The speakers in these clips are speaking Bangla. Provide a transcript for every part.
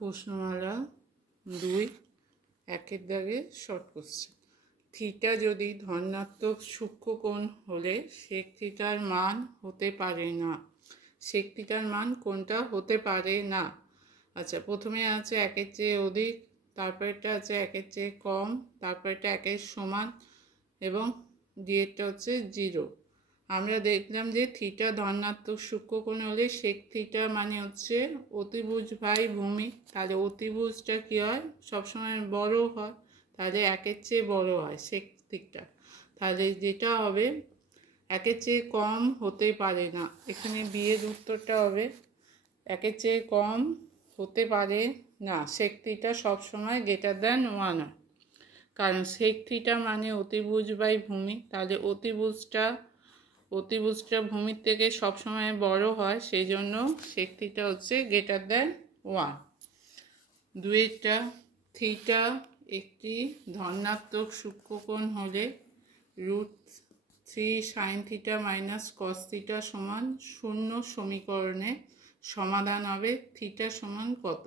প্রশ্নমালা 2 একের দাগে শর্ট কোশ্চেন। থিটা যদি ধনাত্মক সূক্ষ্মকোণ হলে সেক থিটার মান হতে পারে না। সেক থিটার মান কোনটা হতে পারে না? আচ্ছা, প্রথমে আছে একের চেয়ে অধিক, তারপরেরটা আছে একের চেয়ে কম, তারপরেরটা একের সমান এবং ডিএরটা হচ্ছে 0। আমরা দেখলাম যে থিটা ধনাত্মক সূক্ষ্মকোণ হলে সেক থিটা মানে হচ্ছে অতিভুজ বাই ভূমি। তাহলে অতিভুজটা কী হয়? সবসময় বড় হয়, তাহলে একের চেয়ে বড় হয় সেক থিটা। তাহলে যেটা হবে একের চেয়ে কম হতে পারে না। এখানে বিয়ের উত্তরটা হবে একের চেয়ে কম হতে পারে না। সেক থিটা সবসময় গ্রেটার দ্যান 1 হয়, কারণ সেক থিটা মানে অতিভুজ বাই ভূমি। তাহলে অতিভুজটা ভূমির থেকে সবসময় বড় হয়, সেই জন্য সেক থিটা হচ্ছে গ্রেটার দ্যান 1। দুইটা থিটা একটি ধনাত্মক সূক্ষ্মকোণ হলে √3 sine theta minus cos theta সমান 0 সমীকরণে সমাধান হবে থিটা সমান কত?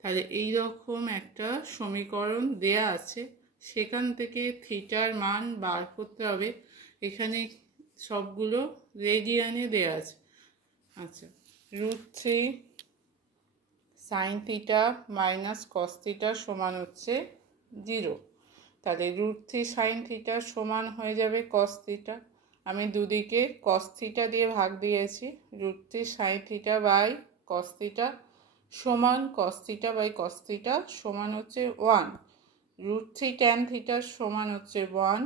তাহলে এই রকম একটা সমীকরণ দেয়া আছে, সেখান থেকে থিটার মান বার করতে হবে। এখানে সবগুলো রেডিয়ানে দেয়া আছে। আচ্ছা, √3 sine theta minus cos theta সমান হচ্ছে 0। তাহলে √3 সাইন থিটা সমান হয়ে যাবে কস থিটা। আমি দুদিকে কস থিটা দিয়ে ভাগ দিয়েছি। √3 sine theta by cos theta সমান cos theta by cos theta সমান হচ্ছে 1। √3 ট্যান থিটা সমান হচ্ছে 1।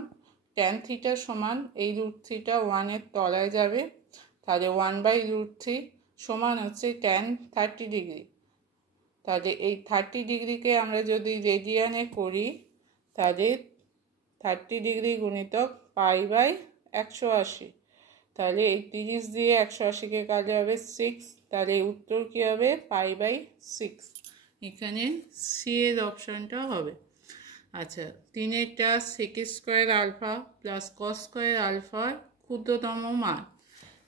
ট্যান থিটা সমান এই √3টা 1-এর তলায় যাবে, তাহলে 1/√3 সমান হচ্ছে ট্যান 30 ডিগ্রি। তাহলে এই 30 ডিগ্রিকে আমরা যদি রেডিয়ানে করি, তাহলে 30 ডিগ্রি গুণিতক π/180। তাহলে এই 30 দিয়ে 180কে কাটলে হবে 6। তাহলে উত্তর কী হবে? π/6। এখানে সি এর অপশানটা হবে। আচ্ছা, 3-এরটা sec square alpha plus cos square আলফার ক্ষুদ্রতম মান।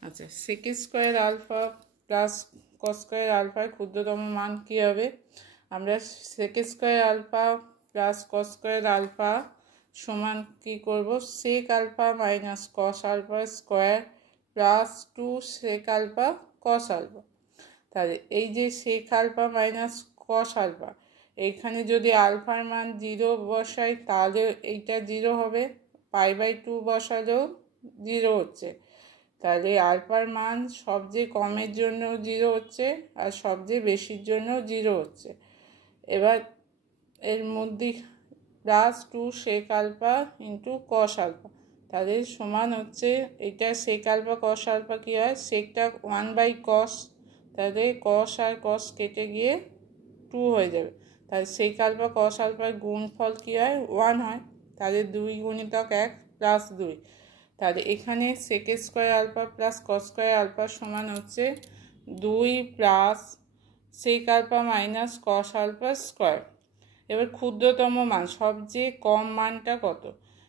আচ্ছা, sec square alpha plus cos square আলফার ক্ষুদ্রতম মান কী হবে? আমরা sec square alpha plus cos square alpha সমান কী করব? Sec alpha minus cos alpha square plus 2 sec alpha cos alpha. তাহলে এই যে sec alpha minus cos alpha, এইখানে যদি আলফার মান 0 বসাই তাহলে এইটা 0 হবে, π/2 বসালেও 0 হচ্ছে। তাহলে আলফার মান সবচেয়ে কমের জন্য 0 হচ্ছে আর সবচেয়ে বেশির জন্য 0 হচ্ছে। এবার এর মধ্যে plus 2 sec alpha into cos alpha, তাহলে সমান হচ্ছে এটা সেক আলফা কস আলফা কী হয়? সেকটা 1/cos, তাহলে কস আর কস কেটে গিয়ে 2 হয়ে যাবে। তাহলে সেক আলফা কস আলফার গুণফল কী হয়? 1 হয়। তাহলে 2 গুণিতক 1 প্লাস 2। তাহলে এখানে sec square alpha plus cos square alpha সমান হচ্ছে 2 plus sec alpha minus cos alpha square. এবার ক্ষুদ্রতম মান, সবচেয়ে কম মানটা কত?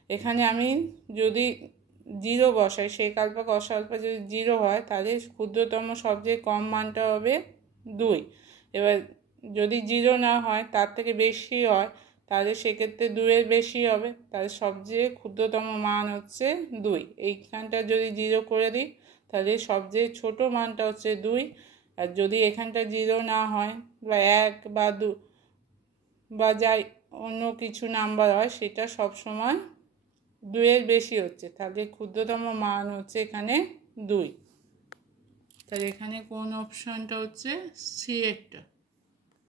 এখানে আমি যদি 0 বসাই, সেক আলফা কস আলফা যদি 0 হয়, তাহলে ক্ষুদ্রতম সবচেয়ে কম মানটা হবে 2। এবার যদি 0 না হয়, তার থেকে বেশি হয়, তাহলে সেক্ষেত্রে 2-এর বেশি হবে। তাহলে সবচেয়ে ক্ষুদ্রতম মান হচ্ছে 2। এইখানটা যদি 0 করে দিই, তাহলে সবচেয়ে ছোট মানটা হচ্ছে 2। আর যদি এখানটা 0 না হয় বা 1 বা 2 বা যাই অন্য কিছু নাম্বার হয়, সেটা সবসময় 2-এর বেশি হচ্ছে। তাহলে ক্ষুদ্রতম মান হচ্ছে এখানে 2। তাহলে এখানে কোন অপশানটা হচ্ছে? সি এরটা।